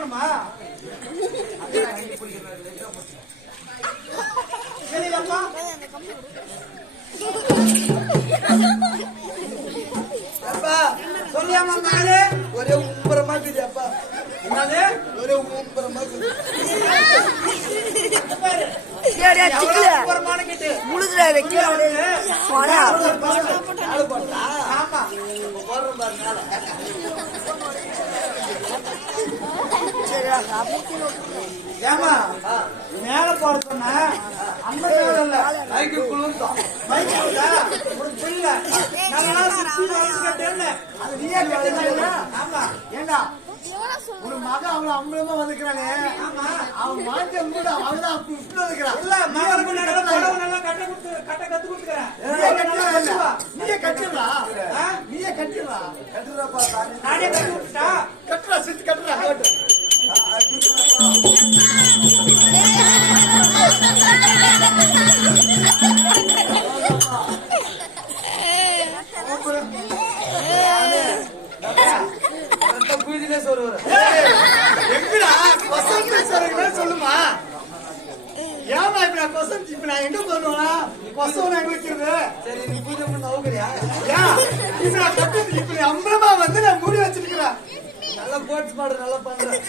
சாப்பிடணுமா? அப்பா சொல்லியாமா ஒரே உம்பரமா இருக்குது அப்பா. என்னது ஒரே உம்பரமா இருக்குது? ஏமா மேல போட சொன்ன அந்த மைக்கு குளிர்ந்தோம் ஏண்டா ஒரு மகன் அவளை அம்பளமா வந்துக்கிறானே. அவன் மாட்ட கூட அவதான் கட்ட கத்து கொடுத்துக்கிறேன். நீயே கட்டுறா நீயே கட்டுறா கட்டுறாப்பா நானே கட்டு விட்டுட்டா கட்டுறா சித்து கட்டுறா கட்டு. சொல்லுமா ஏமா இப்ப நான் கொசம் இப்ப நான் எங்க பண்ணுவா கொசம் எங்க வைக்கிறது? சரி நீ பூஜை பண்ண நவுக்கிறியா? இப்ப அம்பளமா வந்து நான் மூடி வச்சிருக்கிறேன். நல்லா போட்டு பாடு நல்லா பண்றேன்.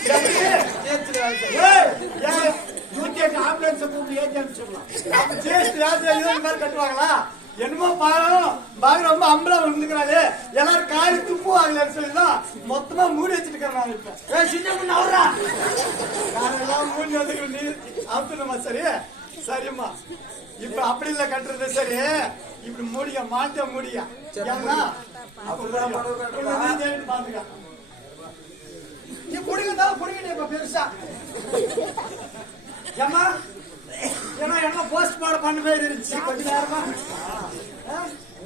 ஆம்புலன்ஸ் கட்டுவாங்களா என்னமோ பாரு ரொம்ப அம்பளம் வந்துக்கிறாரு எல்லாரும் காரி துப்புவாங்கன்னு சொல்லிதான் மொத்தமா மூடி வச்சுட்டு இருக்கிறாங்க. இப்ப சின்ன பொண்ணு அவரா நானெல்லாம் மூடி வந்துக்கிறேன். நீ அவுத்துணுமா? சரி சரிம்மா இப்ப அப்படி இல்ல கட்டுறது. சரி இப்படி மூடியா மாட்ட மூடியா பாத்துக்க. நீ புடிங்கதான் புடிங்க இப்ப பெருசா ஏமா ஏன்னா என்ன போஸ்ட் மாட பண்ணவே இருந்துச்சு கொஞ்ச நேரமா.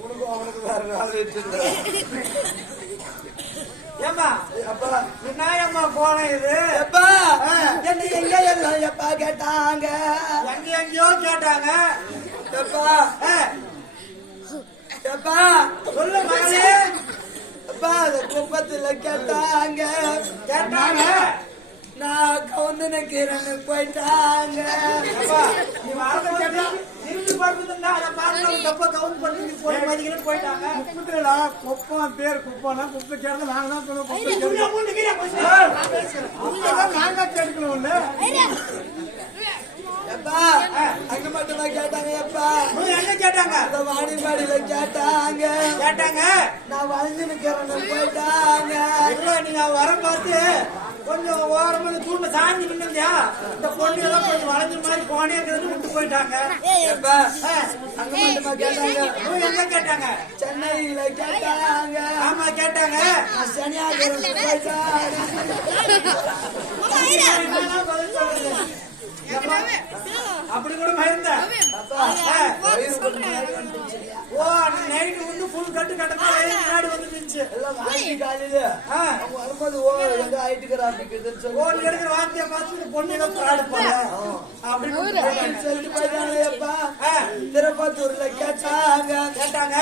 உனக்கு அவனுக்கு வேற வேலை ஏமா அப்பா என்ன ஏமா போன இது? எப்பா என்ன எங்க எல்லாம் எப்பா கேட்டாங்க எங்கேயோ கேட்டாங்க. எப்பா எப்பா சொல்ல மகளே. அப்பா அந்த குப்பத்துல கேட்டாங்க கேட்டாங்க நான் கவுந்து நிக்கிறேன்னு போயிட்டாங்க. நீ வார்த்தை கேட்டா திரும்பி பார்த்துருந்தா அதை பார்த்து தப்பா கவுந்து பண்ணி போய் மாதிரின்னு போயிட்டாங்க. குப்பத்துலா குப்பம் பேர் குப்பம்னா குப்பை கேட்டா நாங்க தான் சொல்லுவோம். நாங்க கேட்கணும் ஒண்ணு. எப்பா அங்க மட்டும் தான் கேட்டாங்க. எப்பா என்ன கேட்டாங்க? வாணிபாடியில கேட்டாங்க கேட்டாங்க நான் வளைஞ்சு நிக்கிறேன்னு போயிட்டாங்க. நீங்க வர பார்த்து கொஞ்சம் ஓரமா தூண்ட சாஞ்சி நின்னுயா இந்த பொண்ணு எல்லாம் கொஞ்சம் வளைஞ்ச மாதிரி போனேங்கிறது விட்டு போயிட்டாங்க. அங்க மட்டுமா கேட்டாங்க? எங்க கேட்டாங்க? சென்னையில கேட்டாங்க. ஆமா கேட்டாங்க. சனியாகிரம் அப்படி கூட மயிருந்த ஓ நைட்டு வந்து ஃபுல் கட்டு கட்டமா முன்னாடி வந்து நின்னுச்சு எல்லாம் காலையில வரும்போது ஓ எங்க ஆயிட்டுக்கிறா அப்படி ஓ எடுக்கிற வார்த்தையை பார்த்து பொண்ணு ஏதோ பிராடு போல அப்படின்னு சொல்லிட்டு போயிட்டாங்கப்பா. திருப்பத்தூர்ல கேட்டாங்க கேட்டாங்க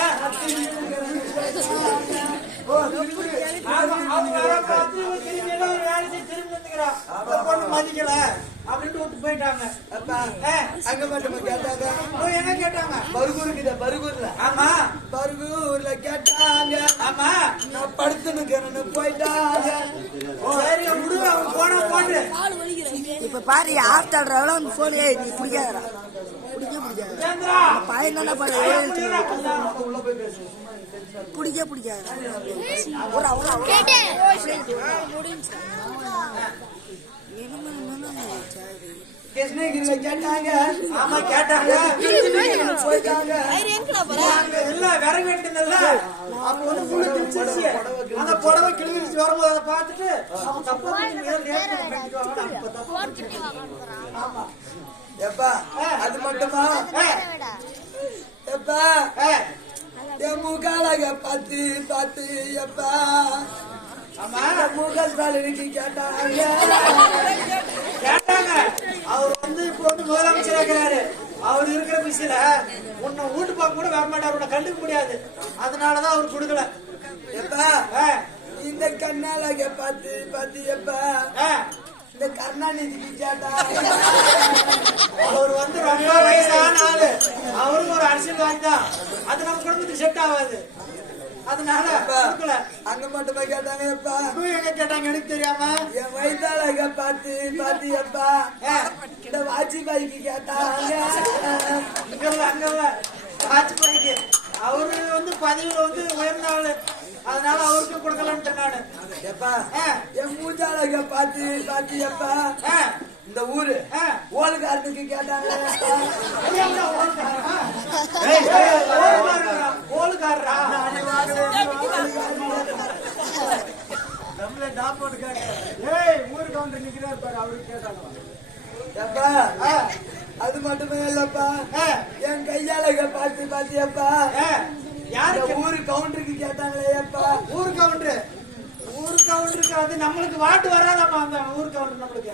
பொண்ணு மதிக்கல அப்படின்ட்டு விட்டு போயிட்டாங்க. அங்க மட்டும் கேட்டாங்க. என்ன கேட்டாங்க? பருகூருக்கு பருகூர்ல. ஆமா பருகூர்ல கேட்டாங்க. ஆமா நான் படுத்துன்னு போயிட்டாங்க. சரி விடுவ அவன் போன போட்டு இப்ப பாரு ஆத்தாடுறவள வந்து போன் நீ குடிக்காதடா பையன் தானே பிடிக்க பிடிக்காது கிருஷ்ணகிரியில கேட்டாங்க. ஆமா கேட்டாங்க போயிட்டாங்க. எல்லாம் விறகு வெட்டினதுல அப்ப வந்து அந்த புடவை கிழிச்சு வரும்போது அதை பார்த்துட்டு அவன் தப்பா ஆமா. எப்பா அது மட்டுமா? எப்பா என் முகாலக பார்த்து பார்த்து எப்பா முகஸ்டாலினுக்கு கேட்டாங்க கேட்டாங்க. அவர் வந்து இப்ப வந்து முதலமைச்சர் இருக்கிறாரு. அவர் இருக்கிற விஷயத்துல உன்னை வீட்டு பார்க்க கூட வர மாட்டார். உன்னை கண்டுக்க முடியாது. அதனாலதான் அவர் கொடுக்கல. எப்பா இந்த கண்ணாலக பார்த்து பார்த்து எப்பா கருணாநிதிக்கு கேட்டாங்க. அவர் வந்து ரொம்ப வயசான ஆளு, அவரும் ஒரு அரசியல்வாதி தான். அது நம்ம குடும்பத்துக்கு செட் ஆகாது. அதனால அங்க மட்டும் போய் கேட்டாங்க. எப்பா எங்க கேட்டாங்க எனக்கு தெரியாம என் வயசாளங்க பார்த்து பார்த்து எப்பா இந்த வாஜ்பாய்க்கு கேட்டாங்க. அங்க வாஜ்பாய்க்கு அவரு வந்து பதவியில வந்து உயர்ந்த ஆளு, அதனால அவருக்கு கொடுக்கலான்ட்டு நானு. எப்பா என் மூஞ்சாளங்க பார்த்து பார்த்து எப்பா இந்த ஊரு ஓலுக்காரனுக்கு கேட்டாங்க. ஓலுக்காரரா ஊரு கவுண்டர் நிக்கிறாரு பாரு, அவருக்கு கேட்டாங்க. எப்பா அது மட்டுமே இல்லப்பா என் கையாளக பார்த்து பார்த்தியப்பா யாரு ஊரு கவுண்டருக்கு கேட்டாங்களே. எப்பா ஊரு கவுண்டரு அது நம்மளுக்கு வாட்டு வராதப்பா. அந்த ஊரு கவுண்டர் நம்மளுக்கு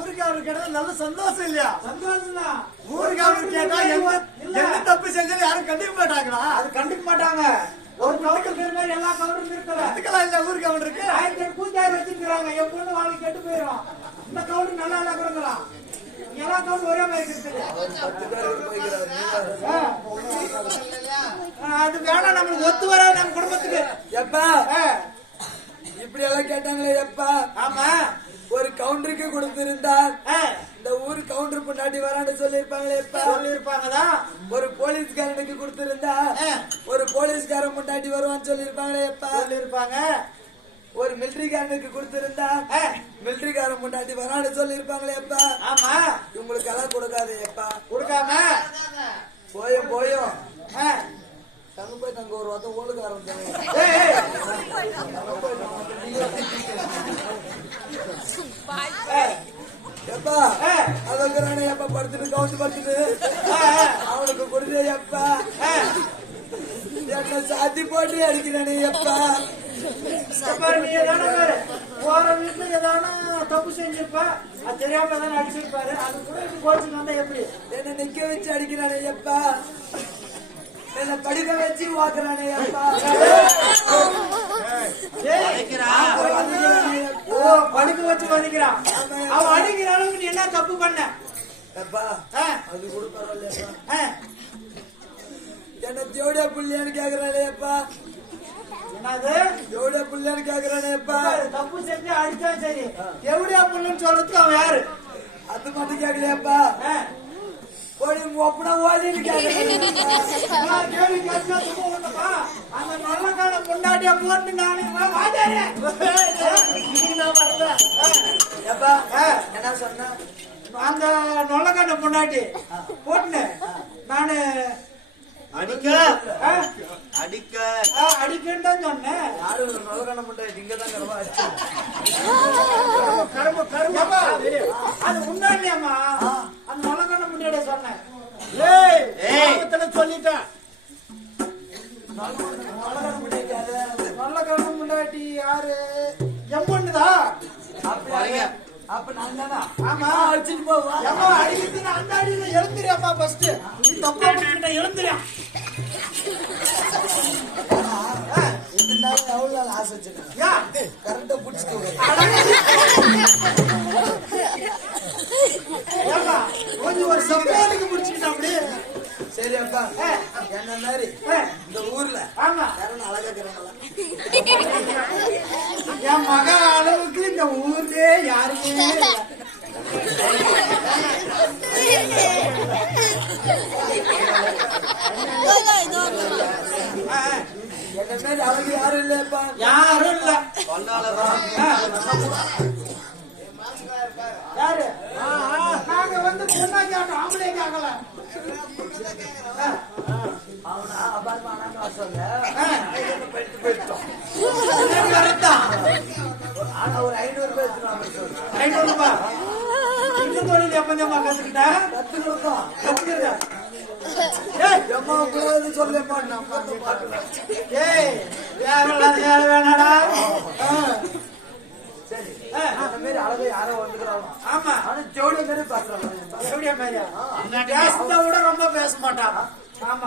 ஊரு கவுண்டர் கேட்டா நல்ல சந்தோஷம் இல்லையா? சந்தோஷம் தான். ஊரு கவுண்டர் கேட்டா என்ன தப்பு செஞ்சாலும் யாரும் கண்டுக்க மாட்டாங்களா? அது கண்டுக்க மாட்டாங்க. ஒரு கவுண்டர் பேர் மாதிரி எல்லா கவுண்டரும் இருக்கலாம். அதுக்கெல்லாம் இல்ல ஊரு கவுண்டருக்கு 1000 பூஜாரி வச்சிருக்காங்க. என் பொண்ணு வாழ்க்கை கெட்டு போயிடும். இந்த கவுண்டர் நல்லா எல்லாம் கொடுக்கலாம். எல்லா கவுண்டர் ஒரே மாதிரி இருக்குது. அது வேணாம், நம்மளுக்கு ஒத்து வர நம்ம குடும்பத்துக்கு. எப்பா இப்படி எல்லாம் கேட்டாங்களே. எப்பா ஆமா ஒரு கவுண்டருக்கு கொடுத்திருந்தா இந்த ஊரு கவுண்டர் பொண்டாட்டி வரான்னு சொல்லிருப்பாங்களே. எப்ப சொல்லிருப்பாங்கதான். ஒரு போலீஸ்காரனுக்கு கொடுத்திருந்தா ஒரு போலீஸ்காரன் பொண்டாட்டி வருவான்னு சொல்லிருப்பாங்களே. எப்ப சொல்லிருப்பாங்க. ஒரு மிலிட்டரிக்காரனுக்கு கொடுத்திருந்தா மிலிட்டரிக்காரன் முன்னாடி வரான்னு சொல்லிருப்பாங்களே. எப்பா ஆமா இவங்களுக்கு எல்லாம் கொடுக்காது. எப்பா கொடுக்காம போயும் தங்க போய் நாங்க ஒரு வாரம் ஓடுகாரம் எப்பா அதுக்குறானே. எப்ப படுத்துட்டு கவுண்ட் படுத்துட்டு அவனுக்கு கொடுத்தே. எப்பா என்ன சாத்தி போட்டு அடிக்கிறானே. எப்பா நீ ஏதான போற வீட்டுல ஏதான தப்பு செஞ்சிருப்பா, அது தெரியாம ஏதான அடிச்சிருப்பாரு. அது கூட கோச்சுக்கு வந்தா எப்படி என்ன நிக்க வச்சு அடிக்கிறானே. எப்பா என்ன படிக்க வச்சு வாக்குறானே. எப்பா படிக்க வச்சு வதிக்கிறான். அவன் அடிக்கிற அளவுக்கு நீ என்ன தப்பு பண்ண? எப்பா அது கூட பரவாயில்லையா? என்ன ஜோடியா புள்ளியான்னு கேக்குறானே. எப்பா என்னது எவ்வளோ புள்ளன்னு கேக்குறானே. எப்பா தப்பு செஞ்சு அடிச்சா சரி, எவ்வளோ புள்ளன்னு சொல்றதுக்கு அவன் யாரு? அது மட்டும் கேட்கலையாப்பா. போய் ஒப்பனா ஓடின்னு கேள்வி கேட்டா அந்த நல்லக்கான பொண்டாட்டியா போட்டு நானே வரல. எப்பா என்ன சொன்ன? அந்த நொல்லக்கான பொண்டாட்டி போட்டுனேன் நானு அடிக்க அடிக்கன்னு தான் சொன்னேன். யாரு நொல்லக்கான பொண்டாட்டி இங்கதான் அது முன்னாடியாமா அந்த நொல்லக்கான முன்னாடியே சொன்னேன். சொல்லிட்டேன் நொல்லக்கான முன்னாடி யாரு? எம்பொண்ணுதான். அப்ப நான் தானா? ஆமா அடிச்சுட்டு போவா. அடிக்கிறது அந்த அடியில எழுந்துறியாப்பா. ஃபர்ஸ்ட் நீ தப்பா பண்ணிட்ட, எழுந்துறியா? எவ்வளவு நாள் ஆசை வச்சிருக்கேன் கரெக்டா புடிச்சுட்டு கொஞ்சம் ஒரு சப்போர்ட்டுக்கு புடிச்சுக்கிட்டா அப்படி. சரி அப்பா என்ன மாதிரி இந்த ஊர்ல ஆமா அழகா இருக்கிறாங்களா? என் மக அளவுக்கு இந்த ஊர்லயே யாருமே என்ன மாதிரி அழகு யாரும் இல்லப்பா. யாரும் இல்ல. யாரு? நாங்க வந்து பொண்ணாங்க ஆம்பளை கேட்கல. அவனா அபாரமான சொல்ல போயிட்டோம். ஆனா ஒரு 500 ரூபாய் 500 ரூபாய் இந்த தொழில் எப்பஞ்சமா கத்துக்கிட்ட? கத்துக்கிறேன். சொல்ல வேணாடா. சரி அந்த மாதிரி அழகு யாரோ வந்துக்கிறாங்க. ஆமா ஆனா ஜோடியா மாதிரி பாக்குறாங்க. ஜோடியா மாதிரியா? பேசுறத விட ரொம்ப பேச மாட்டான். ஆமா